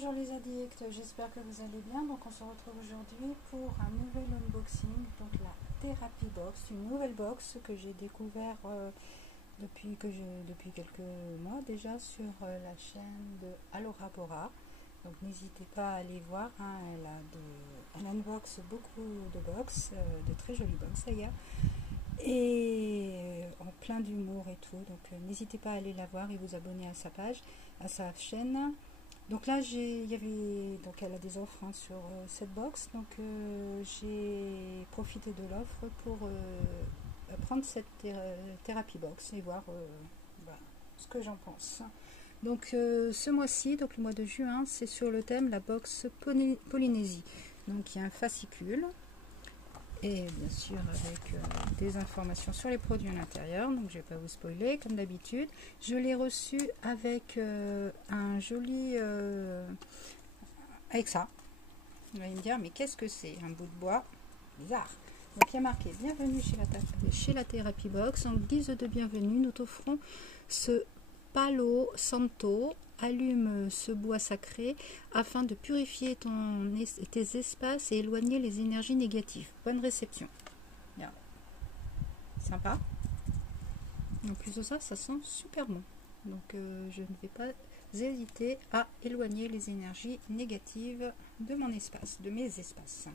Bonjour les addicts, j'espère que vous allez bien. Donc on se retrouve aujourd'hui pour un nouvel unboxing, donc la Therapy Box, une nouvelle box que j'ai découvert depuis quelques mois déjà sur la chaîne de Alora Bora. Donc n'hésitez pas à aller voir, hein, elle unbox beaucoup de box, de très jolies box d'ailleurs, et en plein d'humour et tout. Donc n'hésitez pas à aller la voir et vous abonner à sa page, à sa chaîne. Donc là, elle a des offres, hein, sur cette box, donc j'ai profité de l'offre pour prendre cette Therapy Box et voir ce que j'en pense. Donc ce mois-ci, donc le mois de juin, c'est sur le thème la box Polynésie. Donc il y a un fascicule et bien sûr avec des informations sur les produits à l'intérieur, donc je vais pas vous spoiler comme d'habitude. Je l'ai reçu avec un joli avec ça. Vous allez me dire, mais qu'est-ce que c'est? Un bout de bois bizarre. Donc il y a marqué bienvenue chez la Therapy Box. En guise de bienvenue, nous t'offrons ce Palo Santo. Allume ce bois sacré afin de purifier tes espaces et éloigner les énergies négatives. Bonne réception. Bien. Sympa. En plus de ça, ça sent super bon. Donc je ne vais pas hésiter à éloigner les énergies négatives de mon espace, de mes espaces.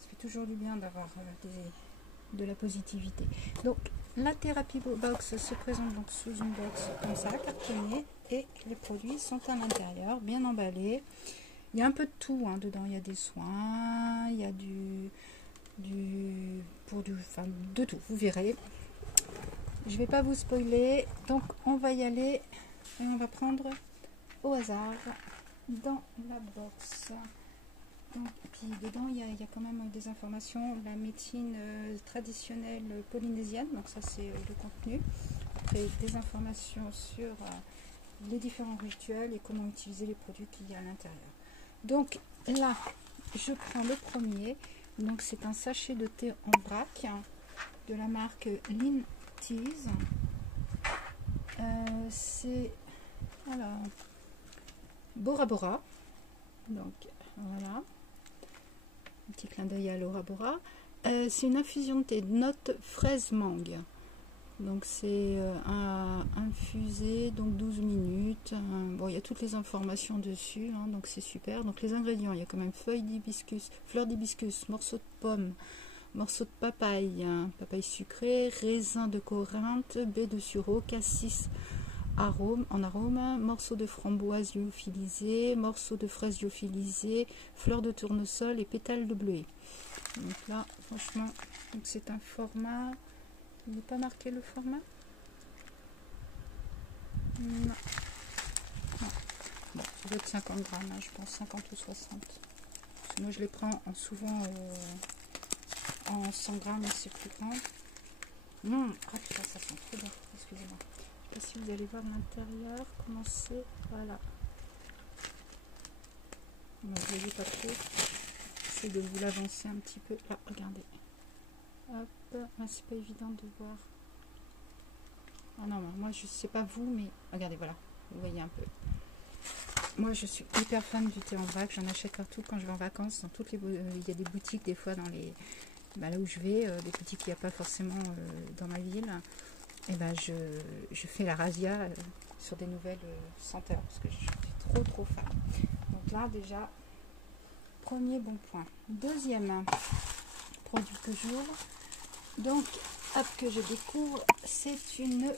Ça fait toujours du bien d'avoir de la positivité. Donc la Therapy Box se présente donc sous une box comme ça, cartonnée, et les produits sont à l'intérieur, bien emballés. Il y a un peu de tout, hein, dedans. Il y a des soins, il y a de tout, vous verrez. Je vais pas vous spoiler, donc on va y aller et on va prendre au hasard dans la box. Donc, puis dedans il y a quand même des informations, la médecine traditionnelle polynésienne, donc ça c'est le contenu. Après des informations sur les différents rituels et comment utiliser les produits qu'il y a à l'intérieur. Donc là je prends le premier, donc c'est un sachet de thé en vrac de la marque Lean Teas. C'est alors Bora Bora, donc voilà, un petit clin d'œil à Alora Bora. C'est une infusion de thé de notes fraise mangue. Donc c'est infusé, donc 12 minutes. Bon, il y a toutes les informations dessus, hein, donc c'est super. Donc les ingrédients, il y a quand même feuilles d'hibiscus, fleurs d'hibiscus, morceaux de pommes, morceaux de papaye, hein, papaye sucrée, raisin de Corinthe, baie de sureau, cassis en arôme, morceaux de framboise lyophilisés, morceaux de fraises lyophilisées, fleurs de tournesol et pétales de bleuet. Donc là, franchement, c'est un format. Il n'est pas marqué le format? Non. Non. Bon, ça doit être 50 grammes, hein, je pense 50 ou 60. Parce que moi je les prends souvent en 100 grammes, c'est plus grand. Ah putain, ça sent trop bon, excusez-moi. Je ne sais pas si vous allez voir l'intérieur, comment c'est. Voilà. Bon, je ne l'ai pas trop. J'essaie de vous l'avancer un petit peu. Là, regardez. Hop, c'est pas évident de voir. Ah non, moi je sais pas vous, mais regardez, voilà, vous voyez un peu. Moi je suis hyper fan du thé en vrac, j'en achète partout quand je vais en vacances, dans toutes les il y a des boutiques des fois dans les là où je vais, des boutiques qu'il n'y a pas forcément dans ma ville, et ben je fais la razzia sur des nouvelles senteurs parce que je suis trop fan. Donc là déjà, premier bon point. Deuxième produit que j'ouvre, donc hop, que je découvre, c'est une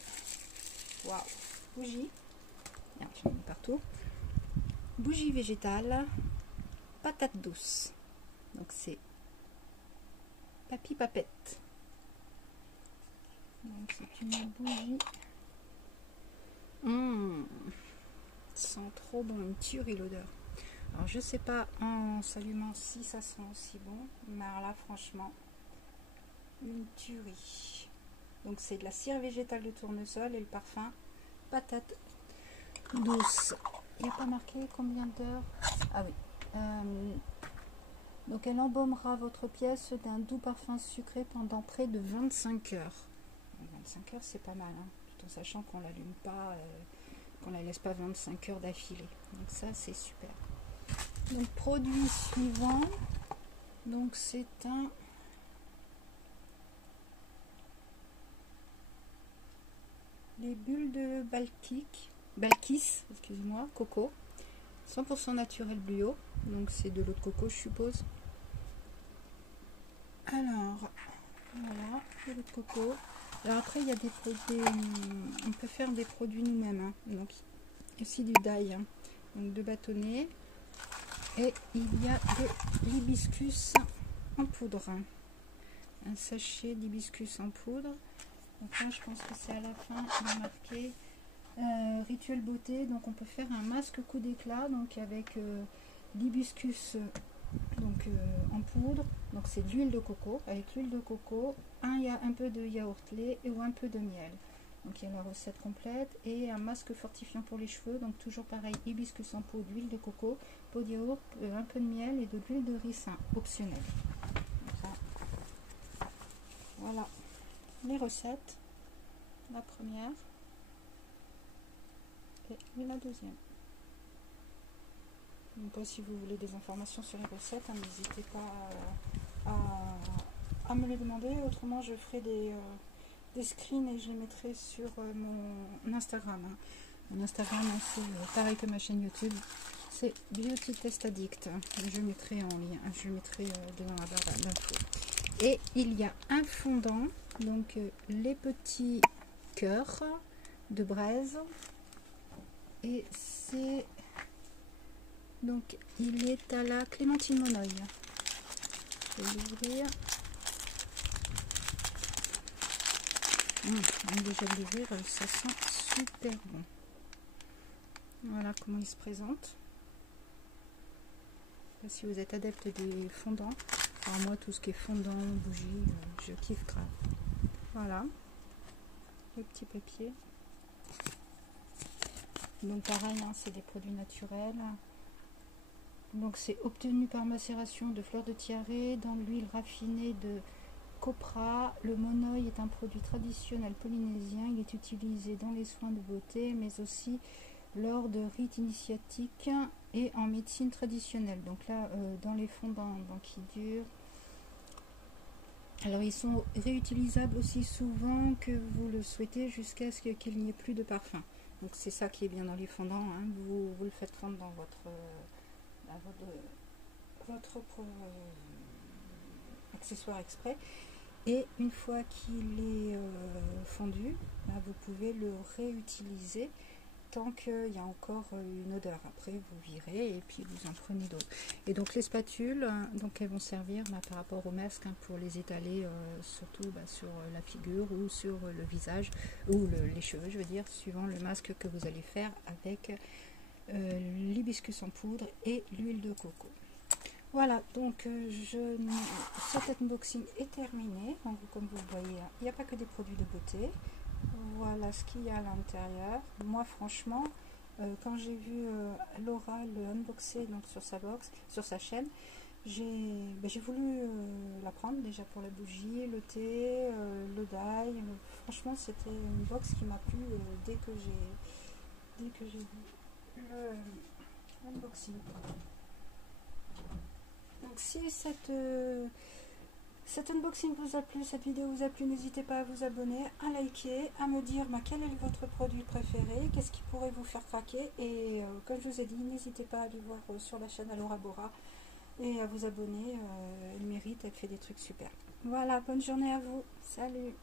bougie. J'en ai partout. Bougie végétale, patate douce. Donc c'est Papy Papette. Donc c'est une bougie. Ça sent trop bon, une tuerie l'odeur. Alors je sais pas en s'allumant si ça sent aussi bon, mais alors là franchement, une tuerie. Donc c'est de la cire végétale de tournesol et le parfum patate douce. Il n'y a pas marqué combien d'heures. Ah oui. Donc elle embaumera votre pièce d'un doux parfum sucré pendant près de 25 heures. 25 heures c'est pas mal, hein, tout en sachant qu'on l'allume pas, qu'on la laisse pas 25 heures d'affilée. Donc ça c'est super. Donc produit suivant, donc c'est un les bulles de Balkis, excuse-moi, coco, 100% naturel bio, donc c'est de l'eau de coco je suppose. Alors voilà, de l'eau de coco. Alors après il y a des produits, on peut faire des produits nous-mêmes, hein. Donc ici du d'ail, hein. Donc de bâtonnet, et il y a de l'hibiscus en poudre, un sachet d'hibiscus en poudre. Donc là je pense que c'est à la fin, il est marqué rituel beauté. Donc on peut faire un masque coup d'éclat, donc avec l'hibiscus donc en poudre, donc c'est de l'huile de coco. Avec l'huile de coco, il y a un peu de yaourt lait ou un peu de miel. Donc il y a la recette complète, et un masque fortifiant pour les cheveux. Donc toujours pareil, hibiscus en poudre, d'huile de coco, pot de yaourt, un peu de miel et de l'huile de ricin optionnelle. Voilà les recettes, la première et la deuxième. Donc, si vous voulez des informations sur les recettes, hein, n'hésitez pas à me les demander. Autrement, je ferai des screens et je les mettrai sur mon Instagram. Hein. Mon Instagram, c'est pareil que ma chaîne YouTube, c'est Beauty Test Addict. Je mettrai en lien, je mettrai dans la barre d'infos. Et il y a un fondant, donc les petits cœurs de braise, et c'est donc il est à la clémentine monoï. Je vais l'ouvrir. Déjà de l'ouvrir, ça sent super bon. Voilà comment il se présente. Si vous êtes adepte des fondants, alors moi tout ce qui est fondant, bougie, je kiffe grave. Voilà le petit papier. Donc pareil, hein, c'est des produits naturels. Donc c'est obtenu par macération de fleurs de tiare dans l'huile raffinée de copra. Le monoï est un produit traditionnel polynésien. Il est utilisé dans les soins de beauté, mais aussi lors de rites initiatiques et en médecine traditionnelle. Donc là, dans les fondants qui durent. Alors ils sont réutilisables aussi souvent que vous le souhaitez, jusqu'à ce qu'il n'y ait plus de parfum. Donc c'est ça qui est bien dans les fondants, hein. Vous le faites fondre dans votre accessoire exprès, et une fois qu'il est fondu, vous pouvez le réutiliser tant qu'il y a encore une odeur. Après vous virez et puis vous en prenez d'autres. Et donc les spatules, donc elles vont servir par rapport au masque, hein, pour les étaler surtout sur la figure ou sur le visage, ou les cheveux je veux dire, suivant le masque que vous allez faire avec l'hibiscus en poudre et l'huile de coco. Voilà, donc cet unboxing est terminé. Donc, comme vous le voyez, il n'y a pas que des produits de beauté. Voilà ce qu'il y a à l'intérieur. Moi franchement, quand j'ai vu Laura le unboxer donc sur sa chaîne, j'ai voulu la prendre déjà pour la bougie, le thé, le d'ail. Franchement c'était une box qui m'a plu dès que j'ai vu l'unboxing. Donc si cet unboxing vous a plu, cette vidéo vous a plu, n'hésitez pas à vous abonner, à liker, à me dire quel est votre produit préféré, qu'est-ce qui pourrait vous faire craquer, et comme je vous ai dit, n'hésitez pas à aller voir sur la chaîne Laura Bora et à vous abonner, elle mérite, elle fait des trucs super. Voilà, bonne journée à vous, salut.